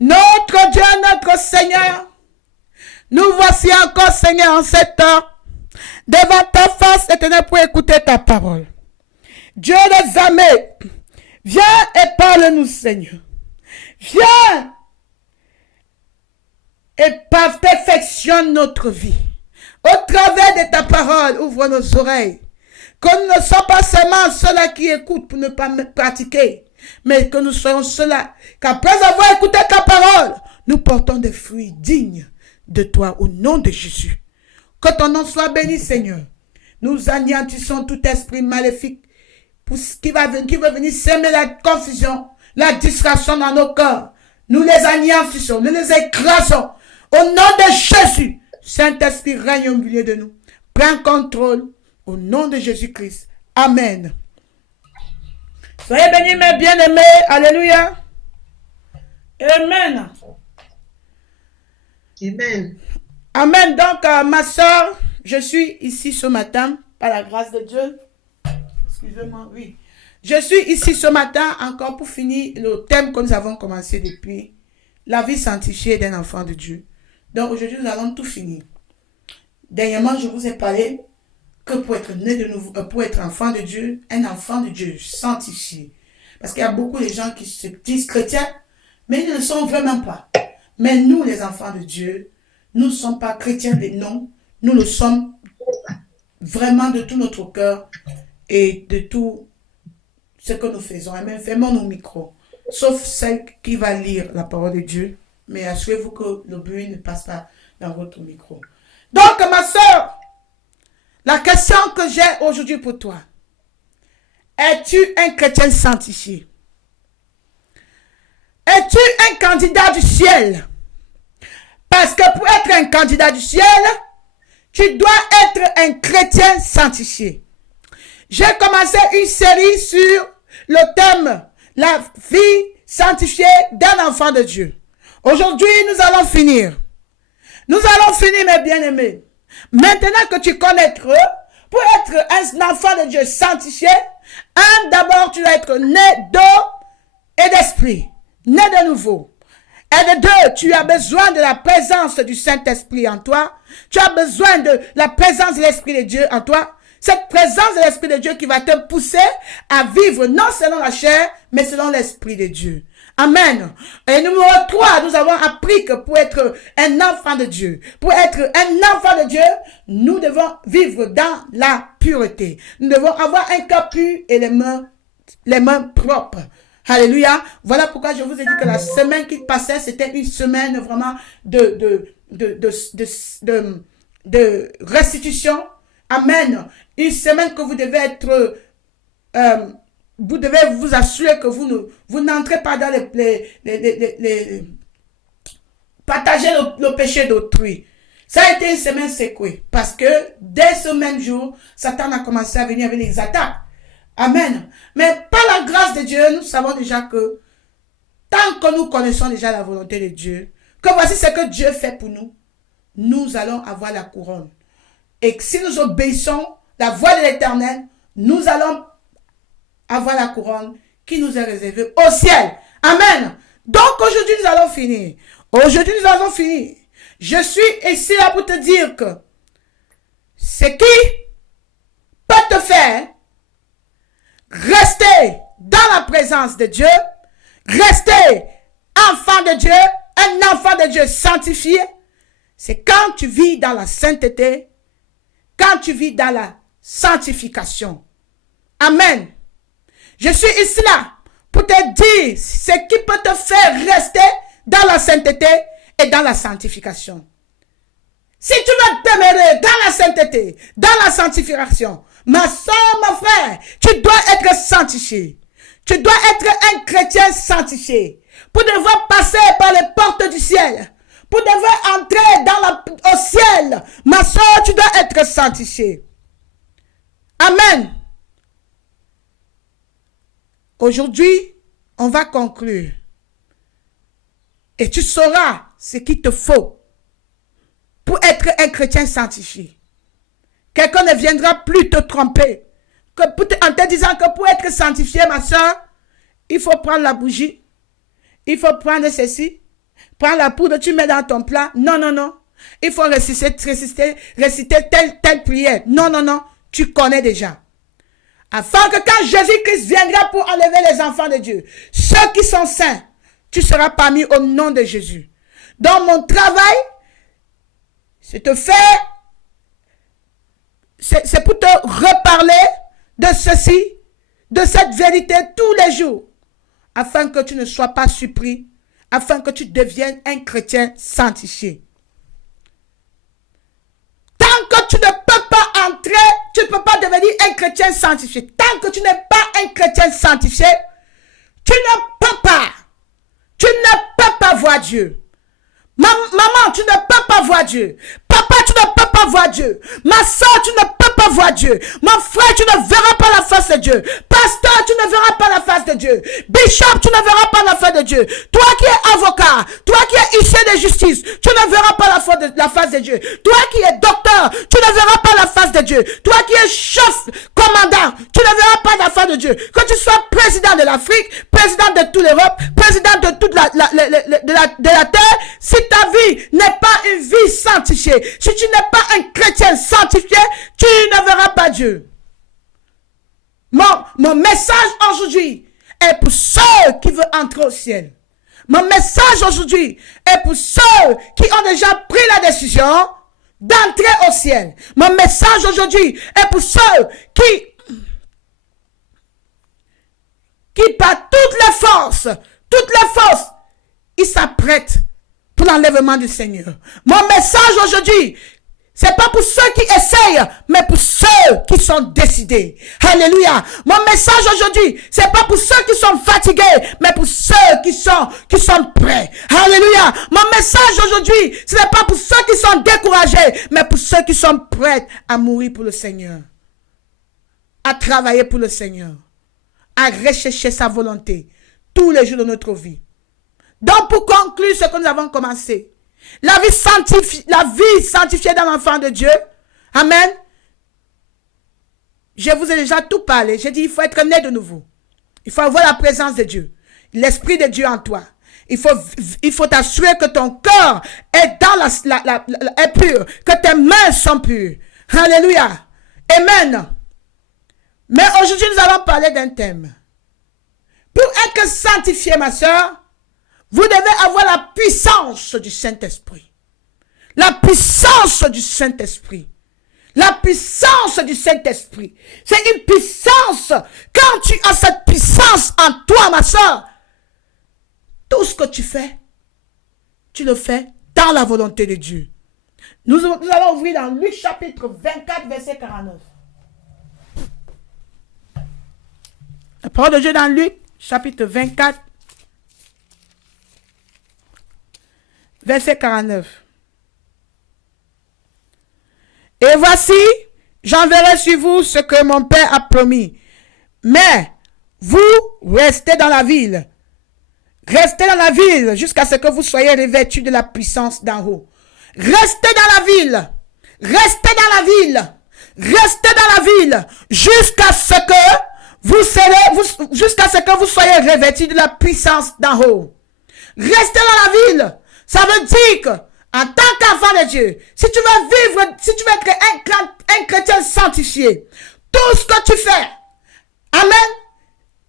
Notre Dieu, notre Seigneur, nous voici encore, Seigneur, en cette heure, devant ta face éternelle pour écouter ta parole. Dieu des armées, viens et parle-nous, Seigneur. Viens et perfectionne notre vie. Au travers de ta parole, ouvre nos oreilles. Que nous ne soyons pas seulement ceux-là qui écoutent pour ne pas pratiquer, mais que nous soyons ceux-là qu'après avoir écouté ta parole, nous portons des fruits dignes de toi au nom de Jésus. Que ton nom soit béni, Seigneur. Nous anéantissons tout esprit maléfique pour ce qui veut venir semer la confusion, la distraction dans nos cœurs. Nous les anéantissons, nous les écrasons. Au nom de Jésus, Saint-Esprit règne au milieu de nous. Prends contrôle au nom de Jésus-Christ. Amen. Soyez bénis, mes bien-aimés. Alléluia. Amen. Amen. Amen. Donc, ma soeur, je suis ici ce matin, par la grâce de Dieu. Excusez-moi, oui. Je suis ici ce matin encore pour finir le thème que nous avons commencé depuis. La vie sanctifiée d'un enfant de Dieu. Donc, aujourd'hui, nous allons tout finir. Dernièrement, je vous ai parlé que pour être né de nouveau, pour être enfant de Dieu, un enfant de Dieu sanctifié. Parce qu'il y a beaucoup de gens qui se disent chrétiens, mais ils ne le sont vraiment pas. Mais nous, les enfants de Dieu, nous ne sommes pas chrétiens de nom, nous le sommes vraiment de tout notre cœur et de tout ce que nous faisons. Et même fermons nos micros, sauf celle qui va lire la parole de Dieu. Mais assurez-vous que le bruit ne passe pas dans votre micro. Donc, ma soeur, la question que j'ai aujourd'hui pour toi, es-tu un chrétien sanctifié? Es-tu un candidat du ciel? Parce que pour être un candidat du ciel, tu dois être un chrétien sanctifié. J'ai commencé une série sur le thème « La vie sanctifiée d'un enfant de Dieu ». Aujourd'hui, nous allons finir. Nous allons finir, mes bien-aimés. Maintenant que tu connais Dieu, pour être un enfant de Dieu sanctifié, d'abord, tu dois être né d'eau et d'esprit. Né de nouveau. Et de deux, tu as besoin de la présence du Saint-Esprit en toi. Tu as besoin de la présence de l'Esprit de Dieu en toi. Cette présence de l'Esprit de Dieu qui va te pousser à vivre non selon la chair, mais selon l'Esprit de Dieu. Amen. Et numéro 3, nous avons appris que pour être un enfant de Dieu, pour être un enfant de Dieu, nous devons vivre dans la pureté. Nous devons avoir un cœur pur et les mains propres. Alléluia. Voilà pourquoi je vous ai dit que la semaine qui passait, c'était une semaine vraiment de restitution. Amen. Une semaine que vous devez être, vous devez vous assurer que vous n'entrez pas dans partager le péché d'autrui. Ça a été une semaine secouée parce que dès ce même jour, Satan a commencé à venir avec les attaques. Amen. Mais par la grâce de Dieu, nous savons déjà que tant que nous connaissons déjà la volonté de Dieu, que voici ce que Dieu fait pour nous, nous allons avoir la couronne. Et si nous obéissons la voix de l'Éternel, nous allons avoir la couronne qui nous est réservée au ciel. Amen. Donc aujourd'hui, nous allons finir. Aujourd'hui, nous allons finir. Je suis ici là pour te dire que ce qui peut te faire rester dans la présence de Dieu, rester enfant de Dieu, un enfant de Dieu sanctifié, c'est quand tu vis dans la sainteté, quand tu vis dans la sanctification. Amen. Je suis ici là pour te dire ce qui peut te faire rester dans la sainteté et dans la sanctification. Si tu veux demeurer dans la sainteté, dans la sanctification, ma soeur, mon frère, tu dois être sanctifié. Tu dois être un chrétien sanctifié. Pour devoir passer par les portes du ciel. Pour devoir entrer au ciel. Ma soeur, tu dois être sanctifié. Amen. Aujourd'hui, on va conclure. Et tu sauras ce qu'il te faut pour être un chrétien sanctifié. Quelqu'un ne viendra plus te tromper. En te disant que pour être sanctifié, ma soeur, il faut prendre la bougie. Il faut prendre ceci. prends la poudre, tu mets dans ton plat. Non, non, non. Il faut réciter telle prière. Non, non, non. Tu connais déjà. Afin que quand Jésus-Christ viendra pour enlever les enfants de Dieu, ceux qui sont saints, tu seras parmi au nom de Jésus. Dans mon travail, c'est pour te reparler de ceci, de cette vérité tous les jours, afin que tu ne sois pas surpris, afin que tu deviennes un chrétien sanctifié. Tant que tu ne peux pas entrer, tu ne peux pas devenir un chrétien sanctifié. Tant que tu n'es pas un chrétien sanctifié, tu ne peux pas voir Dieu. Maman, tu ne peux pas voir Dieu. Papa, tu ne peux pas voir Dieu. Ma soeur, tu ne peux pas voir Dieu. Mon frère, tu ne verras pas la face de Dieu. Pasteur, tu ne verras pas la face de Dieu. Bishop, tu ne verras pas la face de Dieu. Toi qui es avocat, toi qui es huissier de justice, tu ne verras pas la face de Dieu. Toi qui es docteur, tu ne verras pas la face de Dieu. Toi qui es chef, commandant, tu ne verras pas la face de Dieu. Que tu sois président de l'Afrique, président de toute l'Europe, président de toute la terre, si ta vie n'est pas une vie sanctifiée, si tu n'es pas un chrétien sanctifié, tu ne verras pas Dieu. Mon message aujourd'hui est pour ceux qui veulent entrer au ciel. Mon message aujourd'hui est pour ceux qui ont déjà pris la décision d'entrer au ciel. Mon message aujourd'hui est pour ceux qui par toutes les forces, ils s'apprêtent pour l'enlèvement du Seigneur. Mon message aujourd'hui, c'est pas pour ceux qui essayent, mais pour ceux qui sont décidés. Alléluia. Mon message aujourd'hui, c'est pas pour ceux qui sont fatigués, mais pour ceux qui sont prêts. Alléluia. Mon message aujourd'hui, ce n'est pas pour ceux qui sont découragés, mais pour ceux qui sont prêts à mourir pour le Seigneur, à travailler pour le Seigneur, à rechercher sa volonté tous les jours de notre vie. Donc, pour conclure ce que nous avons commencé, la vie sanctifiée dans l'enfant de Dieu, amen. Je vous ai déjà tout parlé. J'ai dit, il faut être né de nouveau. Il faut avoir la présence de Dieu, l'Esprit de Dieu en toi. Il faut t'assurer que ton corps est est pur, que tes mains sont pures. Alléluia. Amen. Mais aujourd'hui, nous allons parler d'un thème. Pour être sanctifié, ma soeur, vous devez avoir la puissance du Saint-Esprit. La puissance du Saint-Esprit. La puissance du Saint-Esprit. C'est une puissance. Quand tu as cette puissance en toi, ma soeur, tout ce que tu fais, tu le fais dans la volonté de Dieu. Nous allons ouvrir dans Luc chapitre 24, verset 49. La parole de Dieu dans Luc chapitre 24, verset 49. Et voici, j'enverrai sur vous ce que mon Père a promis. Mais vous restez dans la ville. Restez dans la ville jusqu'à ce que vous soyez revêtus de la puissance d'en haut. Restez dans la ville. Restez dans la ville. Restez dans la ville jusqu'à ce que vous soyez revêtus de la puissance d'en haut. Restez dans la ville. Ça veut dire que, en tant qu'enfant de Dieu, si tu veux être un chrétien sanctifié, tout ce que tu fais, amen,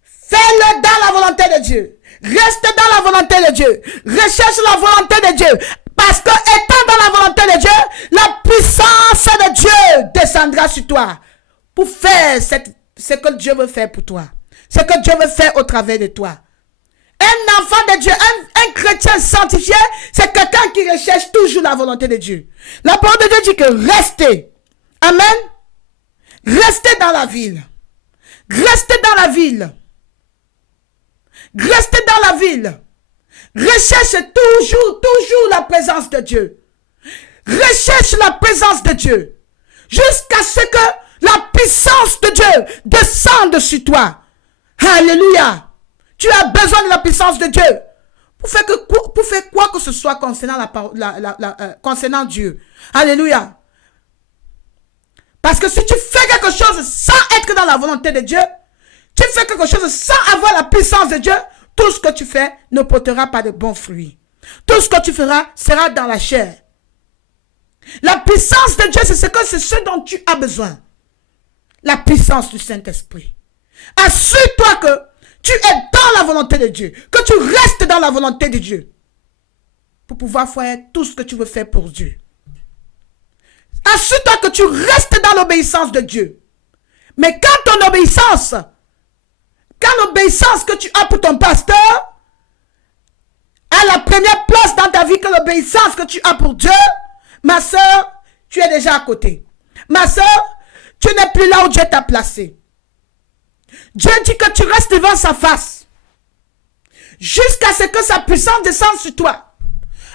fais-le dans la volonté de Dieu. Reste dans la volonté de Dieu. Recherche la volonté de Dieu. Parce que, étant dans la volonté de Dieu, la puissance de Dieu descendra sur toi pour faire ce que Dieu veut faire pour toi. Ce que Dieu veut faire au travers de toi. Un enfant de Dieu, un chrétien sanctifié, c'est quelqu'un qui recherche toujours la volonté de Dieu. La parole de Dieu dit que restez. Amen. Restez dans la ville. Restez dans la ville. Restez dans la ville. Recherche toujours la présence de Dieu. Recherche la présence de Dieu. Jusqu'à ce que la puissance de Dieu descende sur toi. Alléluia. Tu as besoin de la puissance de Dieu pour faire quoi que ce soit concernant Dieu. Alléluia. Parce que si tu fais quelque chose sans être dans la volonté de Dieu, tu fais quelque chose sans avoir la puissance de Dieu, tout ce que tu fais ne portera pas de bons fruits. Tout ce que tu feras sera dans la chair. La puissance de Dieu, c'est ce dont tu as besoin. La puissance du Saint-Esprit. Assure-toi que tu es dans la volonté de Dieu, que tu restes dans la volonté de Dieu pour pouvoir faire tout ce que tu veux faire pour Dieu. Assure-toi que tu restes dans l'obéissance de Dieu. Mais quand l'obéissance que tu as pour ton pasteur a la première place dans ta vie que l'obéissance que tu as pour Dieu, ma soeur, tu es déjà à côté. Ma soeur, tu n'es plus là où Dieu t'a placé. Dieu dit que tu restes devant sa face jusqu'à ce que sa puissance descende sur toi,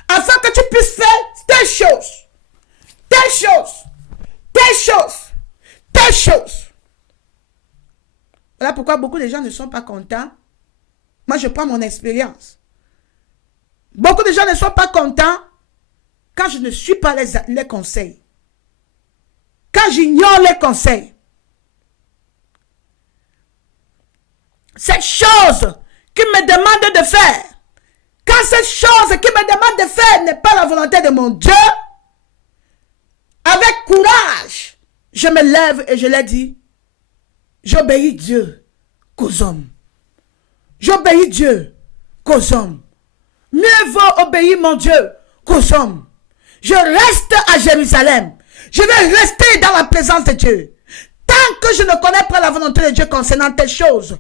afin que tu puisses faire telle chose, telle chose, telle chose, telle chose. Voilà pourquoi beaucoup de gens ne sont pas contents. Moi, je prends mon expérience. Beaucoup de gens ne sont pas contents quand je ne suis pas les conseils. Quand j'ignore les conseils. Cette chose qui me demande de faire, quand cette chose qui me demande de faire n'est pas la volonté de mon Dieu, avec courage, je me lève et je l'ai dit, j'obéis Dieu qu'aux hommes. J'obéis Dieu qu'aux hommes. Mieux vaut obéir mon Dieu qu'aux hommes. Je reste à Jérusalem. Je vais rester dans la présence de Dieu. Tant que je ne connais pas la volonté de Dieu concernant telle chose,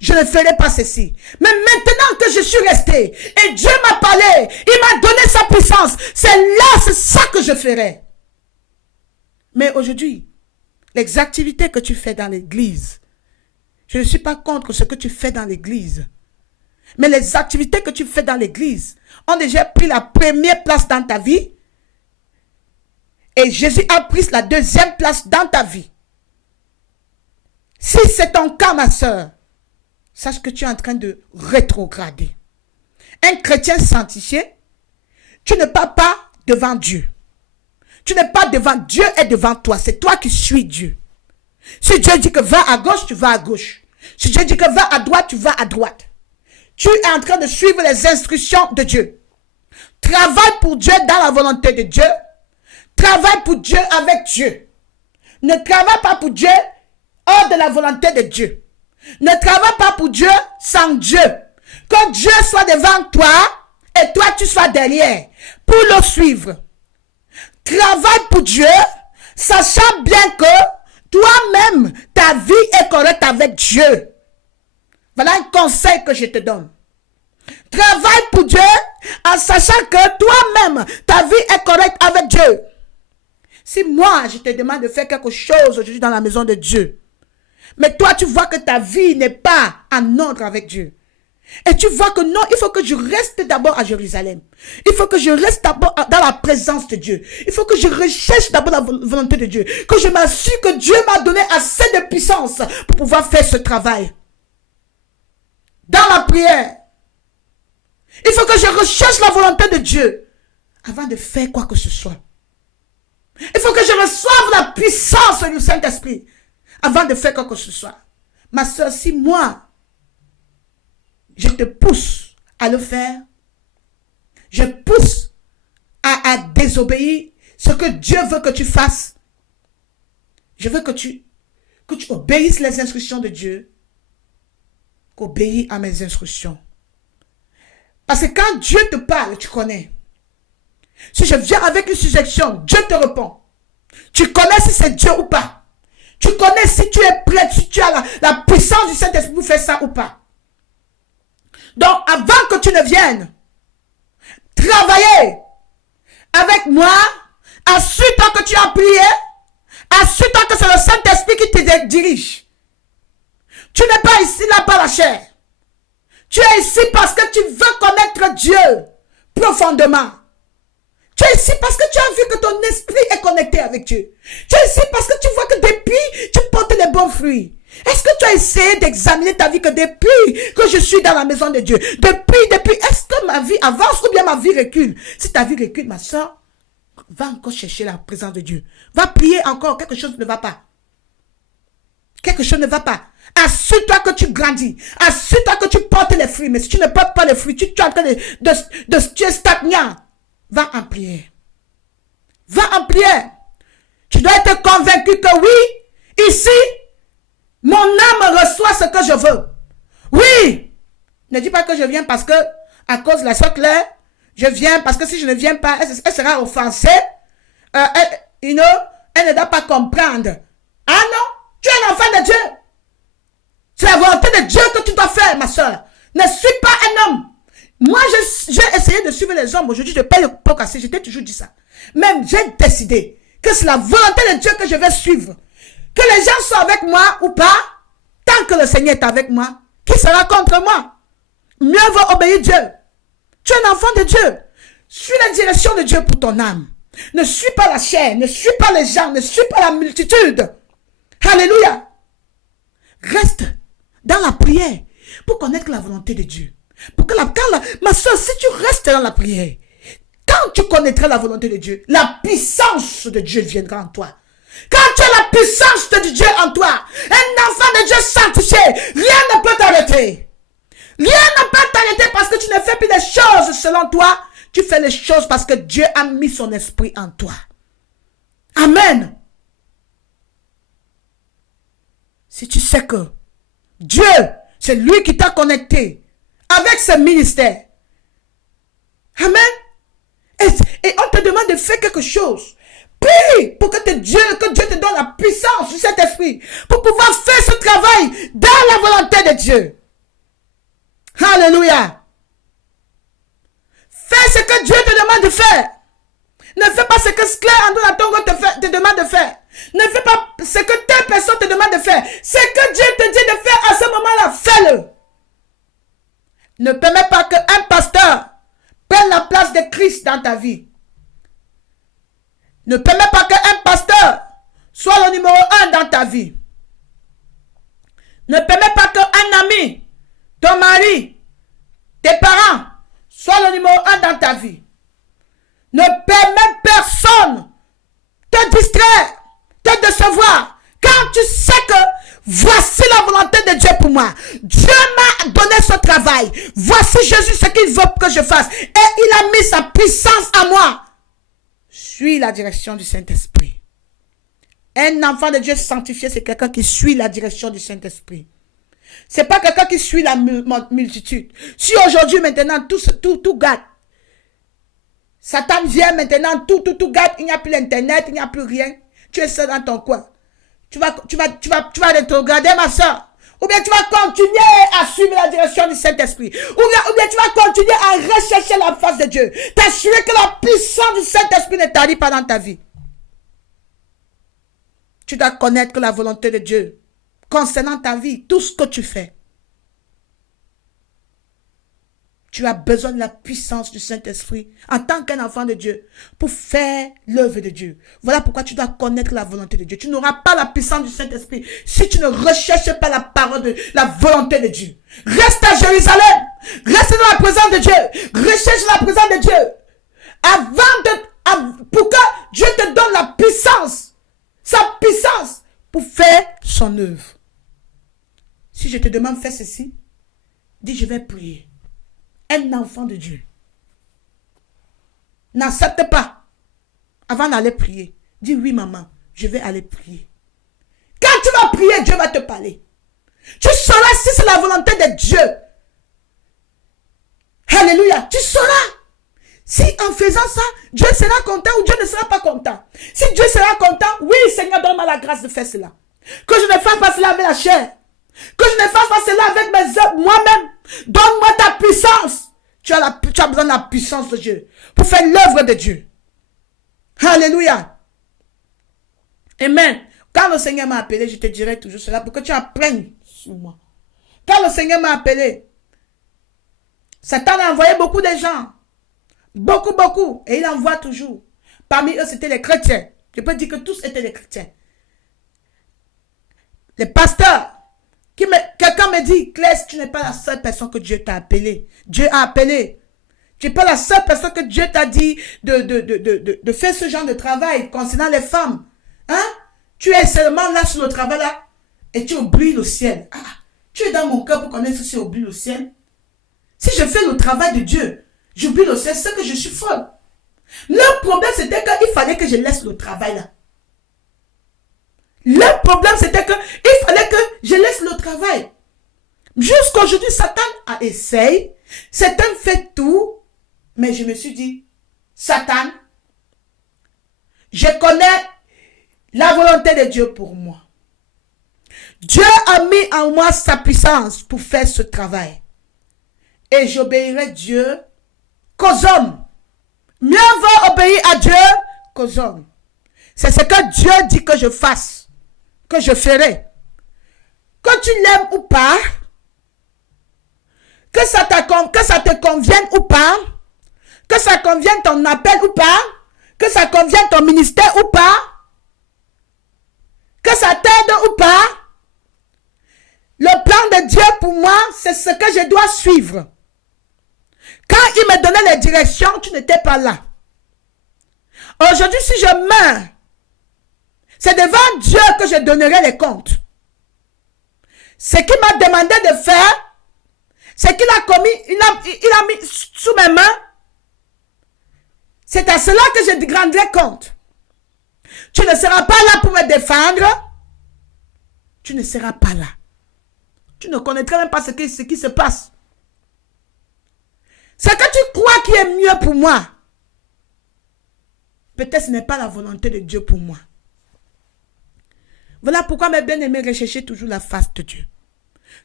je ne ferai pas ceci. Mais maintenant que je suis resté et Dieu m'a parlé, il m'a donné sa puissance, c'est ça que je ferai. Mais aujourd'hui, les activités que tu fais dans l'église, je ne suis pas contre ce que tu fais dans l'église. Mais les activités que tu fais dans l'église ont déjà pris la première place dans ta vie. Et Jésus a pris la deuxième place dans ta vie. Si c'est ton cas, ma soeur, sache que tu es en train de rétrograder. Un chrétien sanctifié, tu ne pars pas devant Dieu. Tu n'es pas devant Dieu et devant toi. C'est toi qui suis Dieu. Si Dieu dit que va à gauche, tu vas à gauche. Si Dieu dit que va à droite, tu vas à droite. Tu es en train de suivre les instructions de Dieu. Travaille pour Dieu dans la volonté de Dieu. Travaille pour Dieu avec Dieu. Ne travaille pas pour Dieu hors de la volonté de Dieu. Ne travaille pas pour Dieu sans Dieu. Que Dieu soit devant toi et toi tu sois derrière pour le suivre. Travaille pour Dieu, sachant bien que toi-même, ta vie est correcte avec Dieu. Voilà un conseil que je te donne. Travaille pour Dieu en sachant que toi-même, ta vie est correcte avec Dieu. Si moi, je te demande de faire quelque chose aujourd'hui dans la maison de Dieu, mais toi, tu vois que ta vie n'est pas en ordre avec Dieu. Et tu vois que non, il faut que je reste d'abord à Jérusalem. Il faut que je reste d'abord dans la présence de Dieu. Il faut que je recherche d'abord la volonté de Dieu. Que je m'assure que Dieu m'a donné assez de puissance pour pouvoir faire ce travail. Dans la prière. Il faut que je recherche la volonté de Dieu avant de faire quoi que ce soit. Il faut que je reçoive la puissance du Saint-Esprit avant de faire quoi que ce soit. Ma soeur, si moi, je te pousse à le faire, je pousse à désobéir ce que Dieu veut que tu fasses. Je veux que tu obéisses les instructions de Dieu, qu'obéis à mes instructions. Parce que quand Dieu te parle, tu connais. Si je viens avec une suggestion, Dieu te répond. Tu connais si c'est Dieu ou pas. Tu connais si tu es prêt, si tu as la puissance du Saint-Esprit pour faire ça ou pas. Donc, avant que tu ne viennes travailler avec moi, assure-toi que tu as prié, assure-toi que c'est le Saint-Esprit qui te dirige. Tu n'es pas ici là par la chair. Tu es ici parce que tu veux connaître Dieu profondément. Tu es ici parce que tu as vu que ton esprit est connecté avec Dieu. Tu es ici parce que tu vois que depuis, tu portes les bons fruits. Est-ce que tu as essayé d'examiner ta vie que depuis que je suis dans la maison de Dieu, depuis, est-ce que ma vie avance ou bien ma vie recule? Si ta vie recule, ma soeur, va encore chercher la présence de Dieu. Va prier encore, quelque chose ne va pas. Quelque chose ne va pas. Assure-toi que tu grandis. Assure-toi que tu portes les fruits. Mais si tu ne portes pas les fruits, tu es en train tu es stagnant. Va en prière. Va en prière. Tu dois être convaincu que oui, ici, mon âme reçoit ce que je veux. Oui. Ne dis pas que je viens parce que, à cause de la soeur Claire, je viens parce que si je ne viens pas, elle sera offensée. Elle ne doit pas comprendre. Ah non, tu es un enfant de Dieu. C'est la volonté de Dieu que tu dois faire, ma soeur. Ne suis pas un homme. Moi, j'ai essayé de suivre les hommes. Aujourd'hui, je paye le pot cassé. Je t'ai toujours dit ça. Même, j'ai décidé que c'est la volonté de Dieu que je vais suivre. Que les gens soient avec moi ou pas, tant que le Seigneur est avec moi, qui sera contre moi? Mieux vaut obéir Dieu. Tu es un enfant de Dieu. Suis la direction de Dieu pour ton âme. Ne suis pas la chair, ne suis pas les gens, ne suis pas la multitude. Alléluia. Reste dans la prière pour connaître la volonté de Dieu. Pour que ma soeur, si tu restes dans la prière, quand tu connaîtras la volonté de Dieu, la puissance de Dieu viendra en toi. Quand tu as la puissance de Dieu en toi, un enfant de Dieu sanctifié, rien ne peut t'arrêter. Rien ne peut t'arrêter parce que tu ne fais plus les choses selon toi. Tu fais les choses parce que Dieu a mis son esprit en toi. Amen. Si tu sais que Dieu, c'est lui qui t'a connecté avec ce ministère. Amen. Et on te demande de faire quelque chose. Prie pour que Dieu te donne la puissance de cet esprit pour pouvoir faire ce travail dans la volonté de Dieu. Alléluia. Fais ce que Dieu te demande de faire. Ne fais pas ce que Claire Andrew Tongo te demande de faire. Ne fais pas ce que telle personne te demande de faire. Ce que Dieu te dit de faire à ce moment-là, fais-le. Ne permets pas qu'un pasteur prenne la place de Christ dans ta vie. Ne permets pas qu'un pasteur soit le numéro 1 dans ta vie. Ne permets pas qu'un ami, ton mari, tes parents, soient le numéro 1 dans ta vie. Ne permets personne te distraire, te décevoir. Quand tu sais que voici la volonté de Dieu pour moi. Dieu m'a donné ce travail. Voici Jésus ce qu'il veut que je fasse. Et il a mis sa puissance à moi. Suis la direction du Saint-Esprit. Un enfant de Dieu sanctifié, c'est quelqu'un qui suit la direction du Saint-Esprit. C'est pas quelqu'un qui suit la multitude. Si aujourd'hui, maintenant, tout gâte. Satan vient maintenant, tout gâte. Il n'y a plus l'internet, il n'y a plus rien. Tu es seul dans ton coin. Tu vas rétrograder, ma soeur. Ou bien tu vas continuer à suivre la direction du Saint-Esprit. Ou bien tu vas continuer à rechercher la face de Dieu. T'assurer que la puissance du Saint-Esprit ne t'arrive pas dans ta vie. Tu dois connaître la volonté de Dieu concernant ta vie, tout ce que tu fais. Tu as besoin de la puissance du Saint-Esprit en tant qu'un enfant de Dieu pour faire l'œuvre de Dieu. Voilà pourquoi tu dois connaître la volonté de Dieu. Tu n'auras pas la puissance du Saint-Esprit si tu ne recherches pas la parole de la volonté de Dieu. Reste à Jérusalem. Reste dans la présence de Dieu. Recherche la présence de Dieu. Pour que Dieu te donne la puissance. Sa puissance pour faire son œuvre. Si je te demande fais ceci, dis je vais prier. Un enfant de Dieu n'accepte pas avant d'aller prier. Dis oui maman, je vais aller prier. Quand tu vas prier, Dieu va te parler. Tu sauras si c'est la volonté de Dieu. Alléluia, tu sauras. Si en faisant ça, Dieu sera content ou Dieu ne sera pas content. Si Dieu sera content, oui Seigneur, donne-moi la grâce de faire cela. Que je ne fasse pas cela avec la chair. Que je ne fasse pas cela avec mes œuvres moi-même. Donne-moi ta puissance. Tu as besoin de la puissance de Dieu pour faire l'œuvre de Dieu. Alléluia. Amen. Quand le Seigneur m'a appelé, je te dirai toujours cela pour que tu apprennes sur moi. Quand le Seigneur m'a appelé, Satan a envoyé beaucoup de gens. Beaucoup. Et il envoie toujours. Parmi eux, c'était les chrétiens. Je peux dire que tous étaient des chrétiens. Les pasteurs. Quelqu'un me dit, Claire, tu n'es pas la seule personne que Dieu t'a appelé. Dieu a appelé. Tu n'es pas la seule personne que Dieu t'a dit de faire ce genre de travail concernant les femmes. Hein? Tu es seulement là sur le travail là. et tu oublies le ciel. Ah, tu es dans mon cœur pour connaître si j'oublie le ciel. Si je fais le travail de Dieu, j'oublie le ciel, c'est que je suis folle. Le problème, c'était qu'il fallait que je laisse le travail là. Le problème, c'était qu'il fallait que je laisse le travail. Jusqu'aujourd'hui, Satan a essayé. Satan fait tout. Mais je me suis dit, Satan, je connais la volonté de Dieu pour moi. Dieu a mis en moi sa puissance pour faire ce travail. Et j'obéirai Dieu qu'aux hommes. Mieux vaut obéir à Dieu qu'aux hommes. C'est ce que Dieu dit que je fasse, que je ferai. Que tu l'aimes ou pas, que ça te convienne ou pas, que ça convienne ton appel ou pas, que ça convienne ton ministère ou pas, que ça t'aide ou pas, le plan de Dieu pour moi, c'est ce que je dois suivre. Quand il me donnait les directions, tu n'étais pas là. Aujourd'hui, si je meurs, c'est devant Dieu que je donnerai les comptes. Ce qu'il m'a demandé de faire, c'est qu'il a commis, il a mis sous mes mains. C'est à cela que je rendrai compte. Tu ne seras pas là pour me défendre. Tu ne seras pas là. Tu ne connaîtras même pas ce qui se passe. Ce que tu crois qui est mieux pour moi, peut-être ce n'est pas la volonté de Dieu pour moi. Voilà pourquoi mes bien-aimés recherchez toujours la face de Dieu.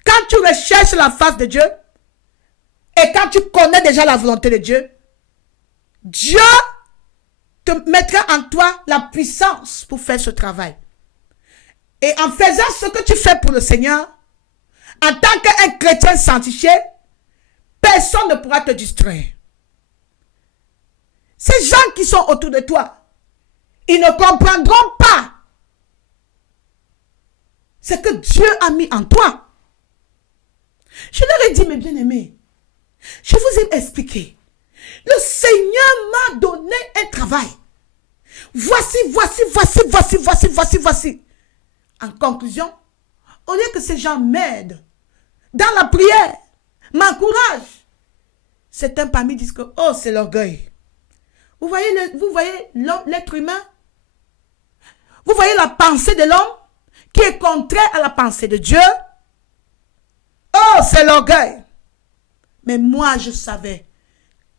Quand tu recherches la face de Dieu, et quand tu connais déjà la volonté de Dieu, Dieu te mettra en toi la puissance pour faire ce travail. Et en faisant ce que tu fais pour le Seigneur, en tant qu'un chrétien sanctifié, personne ne pourra te distraire. Ces gens qui sont autour de toi, ils ne comprendront pas ce que Dieu a mis en toi. Je leur ai dit, mes bien-aimés, je vous ai expliqué. Le Seigneur m'a donné un travail. Voici. En conclusion, au lieu que ces gens m'aident dans la prière, m'encouragent, certains parmi disent que, oh, c'est l'orgueil. Vous voyez l'être humain? Vous voyez la pensée de l'homme qui est contraire à la pensée de Dieu? Oh, c'est l'orgueil. Mais moi, je savais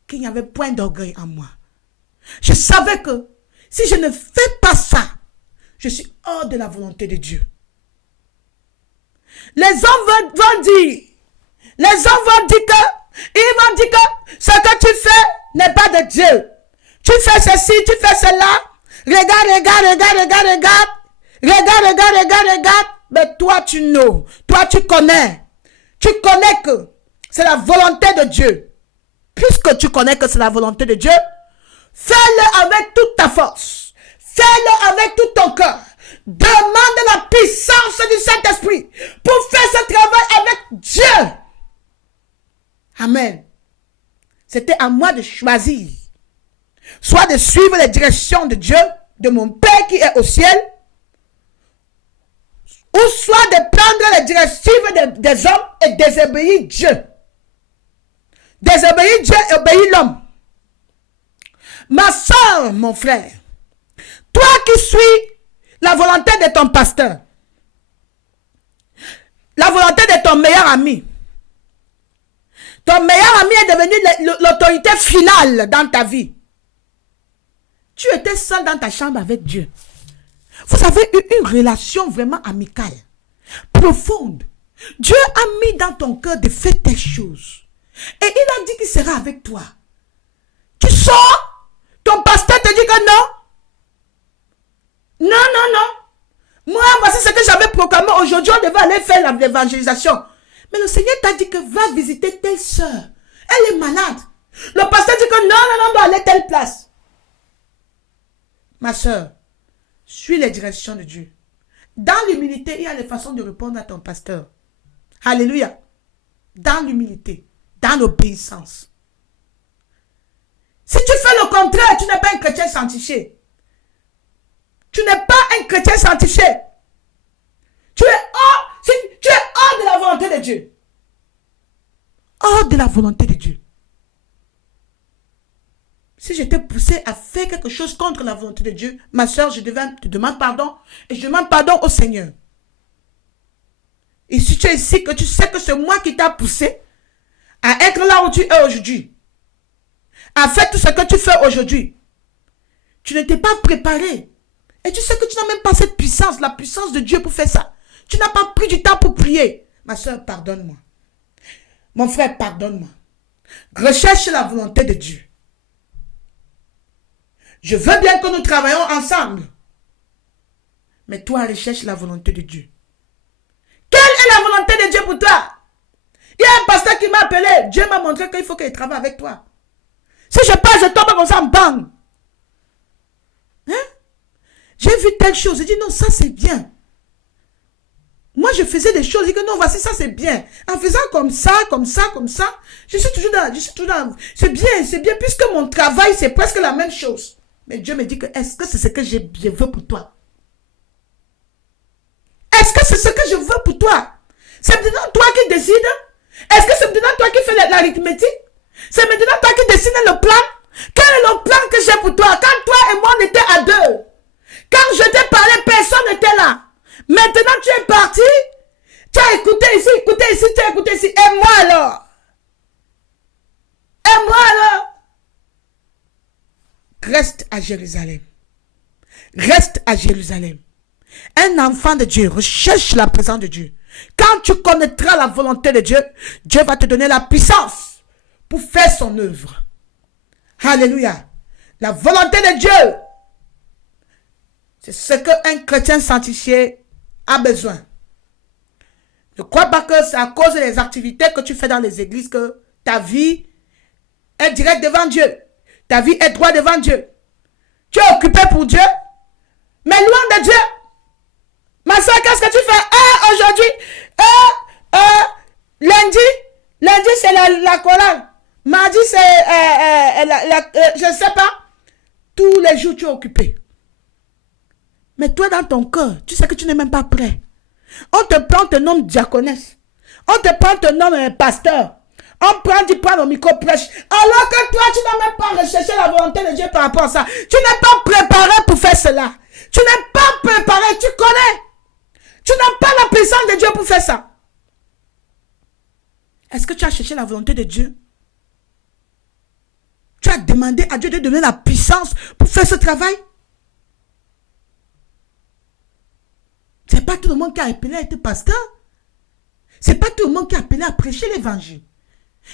qu'il n'y avait point d'orgueil en moi. Je savais que si je ne fais pas ça, je suis hors de la volonté de Dieu. Les hommes vont dire, ils vont dire que ce que tu fais n'est pas de Dieu. Tu fais ceci, tu fais cela. Regarde. Mais toi, tu connais. Tu connais que c'est la volonté de Dieu. Puisque tu connais que c'est la volonté de Dieu, fais-le avec toute ta force. Fais-le avec tout ton cœur. Demande la puissance du Saint-Esprit pour faire ce travail avec Dieu. Amen. C'était à moi de choisir. Soit de suivre les directions de Dieu, de mon Père qui est au ciel, ou soit de prendre les directives des hommes et désobéir Dieu. Désobéir Dieu et obéir l'homme. Ma soeur, mon frère, toi qui suis la volonté de ton pasteur, la volonté de ton meilleur ami, ton meilleur ami est devenu l'autorité finale dans ta vie. Tu étais seul dans ta chambre avec Dieu. Vous avez eu une relation vraiment amicale, profonde. Dieu a mis dans ton cœur de faire telle chose. Et il a dit qu'il sera avec toi. Tu sors, ton pasteur te dit que non. Non. Moi, voici ce que j'avais proclamé. Aujourd'hui, on devait aller faire l'évangélisation. Mais le Seigneur t'a dit que va visiter telle soeur. Elle est malade. Le pasteur dit que non, on doit aller à telle place. Ma soeur, suis les directions de Dieu. Dans l'humilité, il y a les façons de répondre à ton pasteur. Alléluia. Dans l'humilité, dans l'obéissance. Si tu fais le contraire, tu n'es pas un chrétien sanctifié. Tu n'es pas un chrétien sanctifié. Tu es hors volonté de Dieu. Hors de la volonté de Dieu. Si j'étais poussé à faire quelque chose contre la volonté de Dieu, ma soeur, je te demande pardon et je demande pardon au Seigneur. Et si tu es ici, que tu sais que c'est moi qui t'ai poussé à être là où tu es aujourd'hui, à faire tout ce que tu fais aujourd'hui, tu n'étais pas préparé. Et tu sais que tu n'as même pas cette puissance, la puissance de Dieu pour faire ça. Tu n'as pas pris du temps pour prier. Ma soeur, pardonne-moi. Mon frère, pardonne-moi. Recherche la volonté de Dieu. Je veux bien que nous travaillons ensemble. Mais toi, recherche la volonté de Dieu. Quelle est la volonté de Dieu pour toi? Il y a un pasteur qui m'a appelé. Dieu m'a montré qu'il faut qu'il travaille avec toi. Si je passe, je tombe comme ça, bang. Hein? J'ai vu telle chose. J'ai dit non, ça c'est bien. Moi, je faisais des choses. Je dis que non, voici, ça c'est bien. En faisant comme ça, comme ça, comme ça, je suis toujours dans. C'est bien, puisque mon travail, c'est presque la même chose. Mais Dieu me dit que est-ce que c'est ce que je veux pour toi? Est-ce que c'est ce que je veux pour toi? C'est maintenant toi qui décides? Est-ce que c'est maintenant toi qui fais l'arithmétique? C'est maintenant toi qui décides le plan? Quel est le plan que j'ai pour toi? Quand toi et moi on était à deux, quand je t'ai parlé, personne n'était là. Maintenant tu es parti, tu as écouté ici, tu as écouté ici. Et moi alors? Reste à Jérusalem. Reste à Jérusalem. Un enfant de Dieu recherche la présence de Dieu. Quand tu connaîtras la volonté de Dieu, Dieu va te donner la puissance pour faire son œuvre. Alléluia. La volonté de Dieu, c'est ce qu'un chrétien sanctifié a besoin. Ne crois pas que c'est à cause des activités que tu fais dans les églises que ta vie est directe devant Dieu. Ta vie est droite devant Dieu. Tu es occupé pour Dieu, mais loin de Dieu. Ma soeur, qu'est-ce que tu fais? Aujourd'hui, lundi c'est la chorale. Mardi c'est, je ne sais pas. Tous les jours tu es occupé. Mais toi dans ton cœur, tu sais que tu n'es même pas prêt. On te prend, te nomme diaconesse. On te prend, te nomme pasteur. On prend, tu prends le micro prêche. Alors que toi, tu n'as même pas recherché la volonté de Dieu par rapport à ça. Tu n'es pas préparé pour faire cela. Tu n'es pas préparé, tu connais. Tu n'as pas la puissance de Dieu pour faire ça. Est-ce que tu as cherché la volonté de Dieu? Tu as demandé à Dieu de donner la puissance pour faire ce travail? C'est pas tout le monde qui a appelé à être pasteur. C'est pas tout le monde qui a appelé à prêcher l'évangile.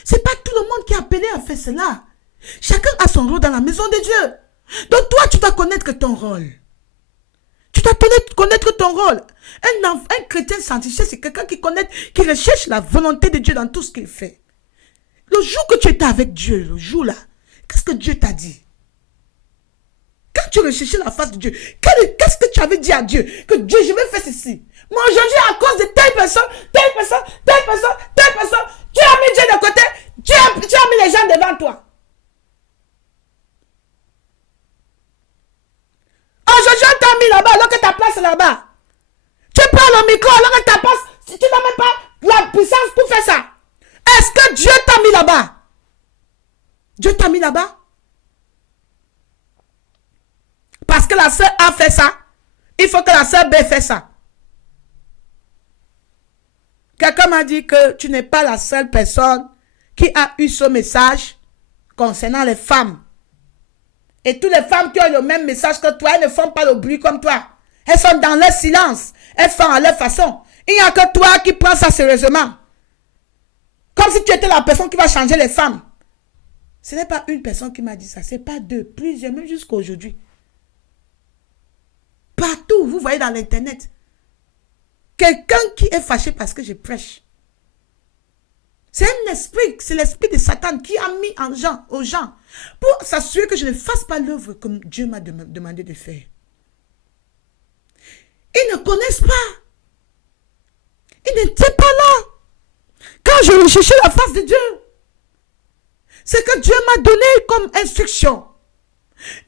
C'est pas tout le monde qui a appelé à faire cela. Chacun a son rôle dans la maison de Dieu. Donc toi, tu dois connaître ton rôle. Tu dois connaître ton rôle. Un chrétien sanctifié, c'est quelqu'un qui connaît, qui recherche la volonté de Dieu dans tout ce qu'il fait. Le jour que tu étais avec Dieu, le jour là, qu'est-ce que Dieu t'a dit? Quand tu recherchais la face de Dieu, qu'est-ce que tu avais dit à Dieu? Que Dieu, je vais faire ceci. Moi aujourd'hui, à cause de telle personne, tu as mis Dieu de côté, tu as mis les gens devant toi. Aujourd'hui, on t'a mis là-bas alors que ta place est là-bas. Tu prends le micro alors que ta place, tu n'as même pas la puissance pour faire ça. Est-ce que Dieu t'a mis là-bas? Dieu t'a mis là-bas? Parce que la sœur A fait ça, il faut que la sœur B fait ça. Quelqu'un m'a dit que tu n'es pas la seule personne qui a eu ce message concernant les femmes. Et toutes les femmes qui ont le même message que toi, elles ne font pas le bruit comme toi. Elles sont dans leur silence. Elles font à leur façon. Il n'y a que toi qui prends ça sérieusement. Comme si tu étais la personne qui va changer les femmes. Ce n'est pas une personne qui m'a dit ça. Ce n'est pas deux, plusieurs, même jusqu'à aujourd'hui. Partout, vous voyez dans l'internet. Quelqu'un qui est fâché parce que je prêche. C'est un esprit, c'est l'esprit de Satan qui a mis aux gens pour s'assurer que je ne fasse pas l'œuvre comme Dieu m'a demandé de faire. Ils ne connaissent pas. Ils n'étaient pas là. Quand je recherchais la face de Dieu, c'est que Dieu m'a donné comme instruction.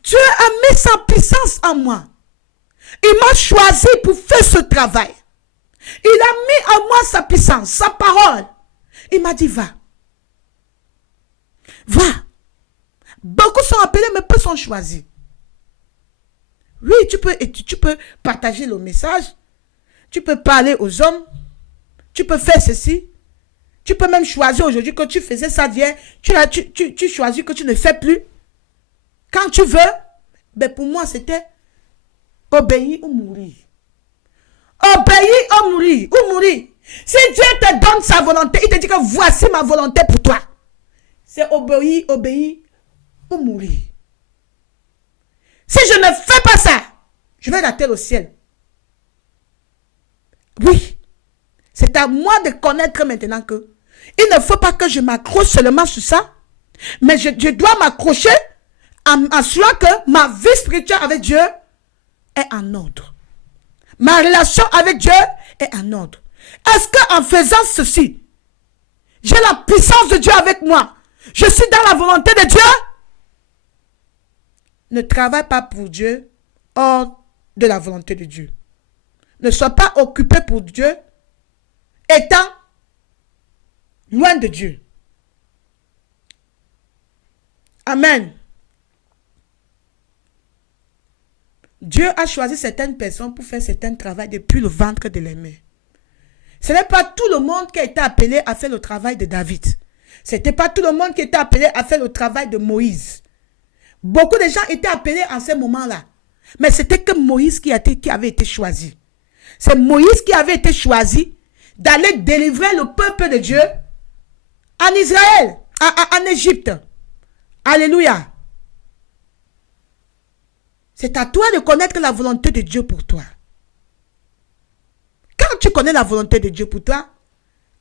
Dieu a mis sa puissance en moi. Il m'a choisi pour faire ce travail. Il a mis en moi sa puissance, sa parole. Il m'a dit, va. Va. Beaucoup sont appelés, mais peu sont choisis. Oui, tu peux partager le message. Tu peux parler aux hommes. Tu peux faire ceci. Tu peux même choisir aujourd'hui que tu faisais ça d'hier. Tu choisis que tu ne fais plus. Quand tu veux. Mais pour moi, c'était obéir ou mourir. Obéir ou mourir. Ou mourir. Si Dieu te donne sa volonté, il te dit que voici ma volonté pour toi. C'est obéir ou mourir. Si je ne fais pas ça, je vais rater au ciel. Oui. C'est à moi de connaître maintenant que il ne faut pas que je m'accroche seulement sur ça, mais je dois m'accrocher en soi que ma vie spirituelle avec Dieu est en ordre. Ma relation avec Dieu est en ordre. Est-ce qu'en faisant ceci, j'ai la puissance de Dieu avec moi? Je suis dans la volonté de Dieu? Ne travaille pas pour Dieu hors de la volonté de Dieu. Ne sois pas occupé pour Dieu étant loin de Dieu. Amen. Dieu a choisi certaines personnes pour faire certains travaux depuis le ventre de les mères. Ce n'est pas tout le monde qui a été appelé à faire le travail de David. Ce n'était pas tout le monde qui était appelé à faire le travail de Moïse. Beaucoup de gens étaient appelés en ce moment-là. Mais c'était que Moïse qui avait été choisi. C'est Moïse qui avait été choisi d'aller délivrer le peuple de Dieu en Israël, en Égypte. Alléluia. C'est à toi de connaître la volonté de Dieu pour toi. Quand tu connais la volonté de Dieu pour toi,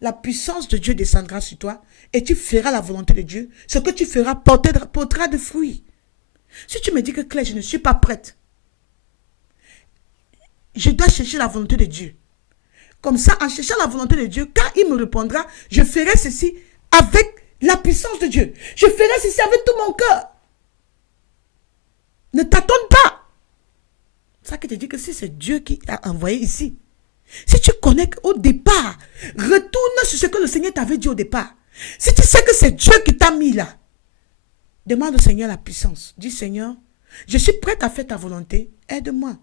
la puissance de Dieu descendra sur toi et tu feras la volonté de Dieu. Ce que tu feras portera de fruits. Si tu me dis que Claire, je ne suis pas prête, je dois chercher la volonté de Dieu. Comme ça, en cherchant la volonté de Dieu, quand il me répondra, je ferai ceci avec la puissance de Dieu. Je ferai ceci avec tout mon cœur. Ne t'attends pas. C'est ça qui te dit que si c'est Dieu qui a envoyé ici. Si tu connais qu'au départ, retourne sur ce que le Seigneur t'avait dit au départ. Si tu sais que c'est Dieu qui t'a mis là, demande au Seigneur la puissance. Dis Seigneur, je suis prête à faire ta volonté, aide-moi.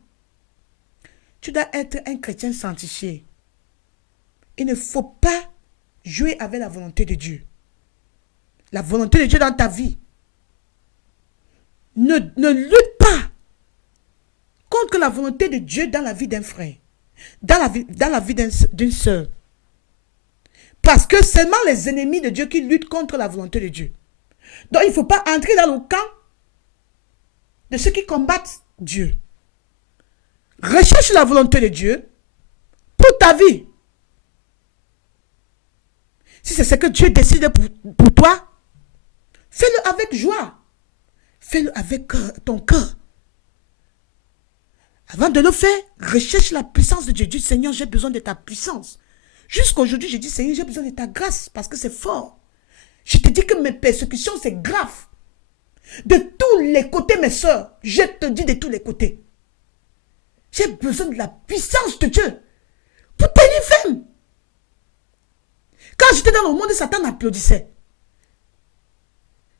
Tu dois être un chrétien sanctifié. Il ne faut pas jouer avec la volonté de Dieu. La volonté de Dieu dans ta vie. Ne lutte pas contre la volonté de Dieu dans la vie d'un frère, dans la vie d'une sœur. Parce que seulement les ennemis de Dieu qui luttent contre la volonté de Dieu. Donc il ne faut pas entrer dans le camp de ceux qui combattent Dieu. Recherche la volonté de Dieu pour ta vie. Si c'est ce que Dieu décide pour toi, fais-le avec joie. Fais-le avec ton cœur. Avant de le faire, recherche la puissance de Dieu. Dis, Seigneur, j'ai besoin de ta puissance. Jusqu'à aujourd'hui, je dis, Seigneur, j'ai besoin de ta grâce parce que c'est fort. Je te dis que mes persécutions, c'est grave. De tous les côtés, mes soeurs, je te dis de tous les côtés. J'ai besoin de la puissance de Dieu pour tenir ferme. Quand j'étais dans le monde, Satan applaudissait.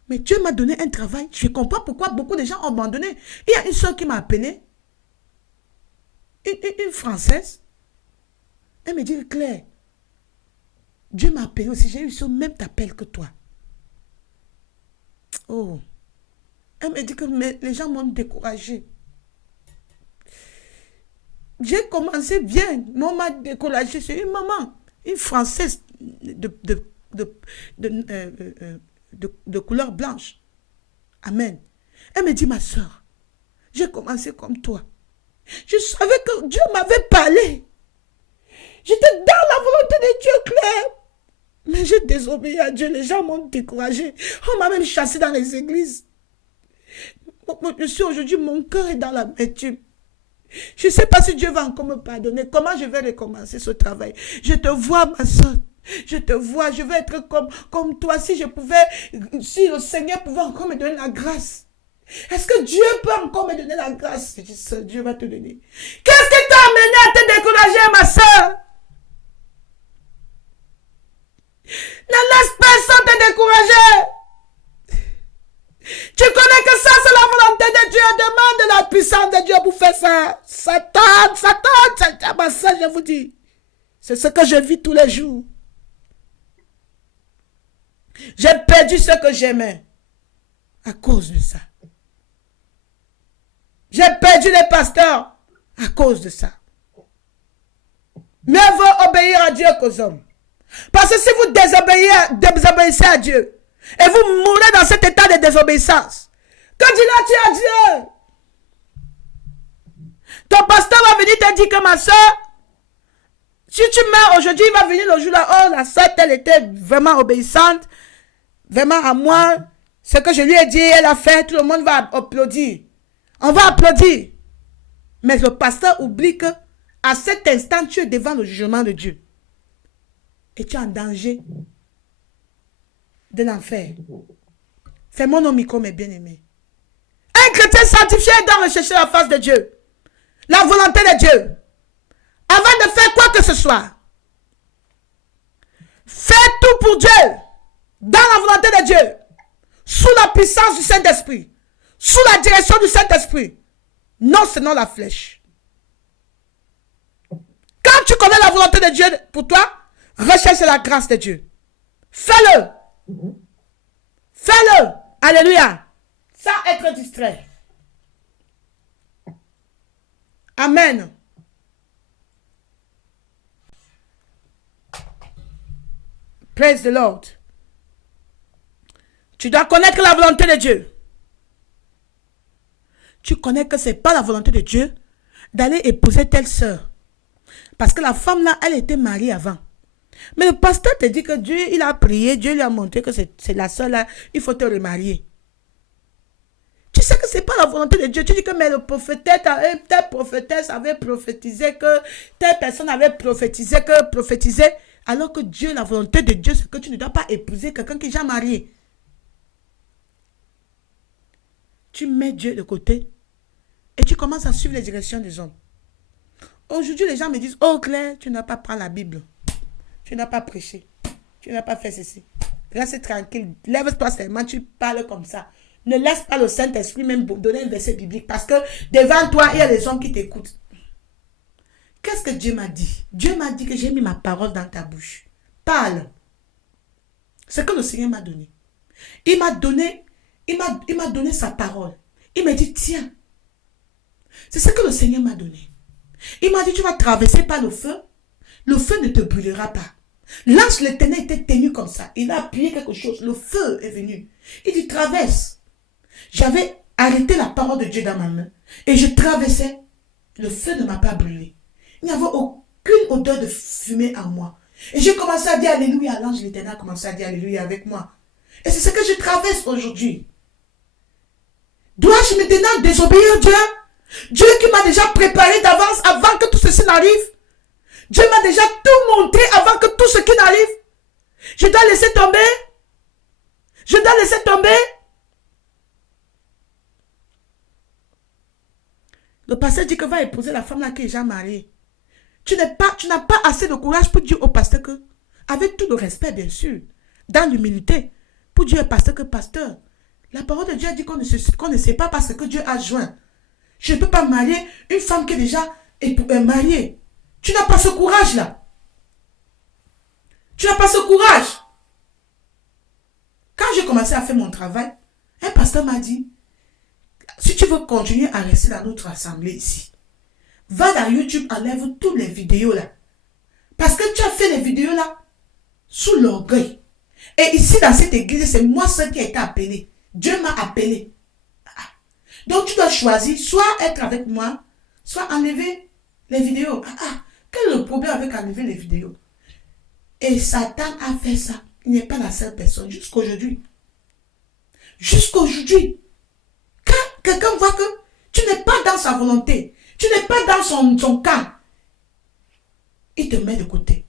Mais Dieu m'a donné un travail. Je comprends pourquoi beaucoup de gens ont abandonné. Il y a une soeur qui m'a appelé. Une Française. Elle me dit, Claire, Dieu m'a appelé aussi. J'ai eu ce même appel que toi. Oh. Elle me dit que les gens m'ont découragée. J'ai commencé bien. Moi, m'a découragée. C'est une maman. Une Française de couleur blanche. Amen. Elle me dit, ma soeur, j'ai commencé comme toi. Je savais que Dieu m'avait parlé. J'étais dans la volonté de Dieu, Claire. Mais j'ai désobéi à Dieu. Les gens m'ont découragé. On m'a même chassé dans les églises. Je suis aujourd'hui, mon cœur est dans la l'amertume. Je ne sais pas si Dieu va encore me pardonner. Comment je vais recommencer ce travail? Je te vois, ma soeur. Je te vois. Je veux être comme toi. Si le Seigneur pouvait encore me donner la grâce. Est-ce que Dieu peut encore me donner la grâce? Je dis, Dieu va te donner. Qu'est-ce qui t'a amené à te décourager, ma soeur? Ne laisse personne te décourager. Tu connais que ça, c'est la volonté de Dieu. Demande la puissance de Dieu pour faire ça. Satan, ça, je vous dis. C'est ce que je vis tous les jours. J'ai perdu ce que j'aimais à cause de ça. J'ai perdu les pasteurs à cause de ça. Mieux vaut obéir à Dieu qu'aux hommes. Parce que si vous désobéissez à Dieu, et vous mourrez dans cet état de désobéissance, quand diras-tu à Dieu? Ton pasteur va venir te dire que ma soeur, si tu meurs aujourd'hui, il va venir le jour là, oh la soeur, elle était vraiment obéissante, vraiment à moi, ce que je lui ai dit, elle a fait, tout le monde va applaudir. On va applaudir. Mais le pasteur oublie que à cet instant, tu es devant le jugement de Dieu. Et tu es en danger de l'enfer. Fais-moi nos micros, mes bien-aimés. Un chrétien sanctifié doit rechercher la face de Dieu. La volonté de Dieu. Avant de faire quoi que ce soit. Fais tout pour Dieu. Dans la volonté de Dieu. Sous la puissance du Saint-Esprit. Sous la direction du Saint-Esprit. Non, sinon la flèche. Quand tu connais la volonté de Dieu pour toi, recherche la grâce de Dieu. Fais-le. Fais-le. Alléluia. Sans être distrait. Amen. Praise the Lord. Tu dois connaître la volonté de Dieu. Tu connais que ce n'est pas la volonté de Dieu d'aller épouser telle sœur. Parce que la femme là, elle était mariée avant. Mais le pasteur te dit que Dieu, il a prié, Dieu lui a montré que c'est la sœur là, il faut te remarier. Tu sais que ce n'est pas la volonté de Dieu. Tu dis que mais le prophète, telle prophétesse avait prophétisé que, telle personne avait prophétisé que, alors que Dieu, la volonté de Dieu, c'est que tu ne dois pas épouser quelqu'un qui est déjà marié. Tu mets Dieu de côté et tu commences à suivre les directions des hommes. Aujourd'hui, les gens me disent, oh Claire, tu n'as pas pris la Bible. Tu n'as pas prêché. Tu n'as pas fait ceci. Reste tranquille. Lève-toi seulement, tu parles comme ça. Ne laisse pas le Saint-Esprit même donner un verset biblique. Parce que devant toi, il y a des hommes qui t'écoutent. Qu'est-ce que Dieu m'a dit? Dieu m'a dit que j'ai mis ma parole dans ta bouche. Parle. C'est ce que le Seigneur m'a donné. Il m'a donné sa parole. Il m'a dit, tiens. C'est ce que le Seigneur m'a donné. Il m'a dit, tu vas traverser par le feu. Le feu ne te brûlera pas. L'ange de l'Éternel était tenu comme ça. Il a appuyé quelque chose. Le feu est venu. Il dit, traverse. J'avais arrêté la parole de Dieu dans ma main. Et je traversais. Le feu ne m'a pas brûlé. Il n'y avait aucune odeur de fumée en moi. Et j'ai commencé à dire Alléluia. L'ange de l'Éternel a commencé à dire Alléluia avec moi. Et c'est ce que je traverse aujourd'hui. Dois-je maintenant désobéir à Dieu? Dieu qui m'a déjà préparé d'avance avant que tout ceci n'arrive. Dieu m'a déjà tout montré avant que tout ce qui n'arrive. Je dois laisser tomber. Je dois laisser tomber. Le pasteur dit que va épouser la femme là qui est déjà mariée. Tu n'as pas assez de courage pour dire au pasteur que, avec tout le respect bien sûr, dans l'humilité, pour dire au pasteur que pasteur, la parole de Dieu a dit qu'on ne sait pas parce que Dieu a joint. Je ne peux pas marier une femme qui est déjà mariée. Tu n'as pas ce courage-là. Tu n'as pas ce courage. Quand j'ai commencé à faire mon travail, un pasteur m'a dit, si tu veux continuer à rester dans notre assemblée ici, va dans YouTube, enlève toutes les vidéos là. Parce que tu as fait les vidéos là sous l'orgueil. Et ici dans cette église, c'est moi seul qui a été appelé. Dieu m'a appelé. Donc tu dois choisir, soit être avec moi, soit enlever les vidéos. Quel est le problème avec enlever les vidéos? Et Satan a fait ça. Il n'est pas la seule personne. Jusqu'aujourd'hui. Jusqu'aujourd'hui. Quand quelqu'un voit que tu n'es pas dans sa volonté, tu n'es pas dans son camp, il te met de côté.